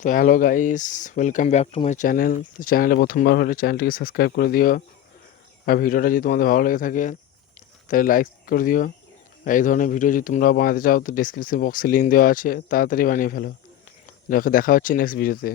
তো hello guys, welcome back to my channel. তো চ্যানেলে প্রথমবার হলে চ্যানেলটিকে সাবস্ক্রাইব করে দিও। আর ভিডিওটা যদি তোমাদের ভালো লেগে থাকে তাহলে লাইক করে দিও। আর এই ধরনের ভিডিও যদি তোমরা বানাতে চাও তো ডেসক্রিপশন বক্সে লিঙ্ক দেওয়া আছে, তাড়াতাড়ি বানিয়ে ফেলো। দেখা হচ্ছে নেক্সট ভিডিওতে।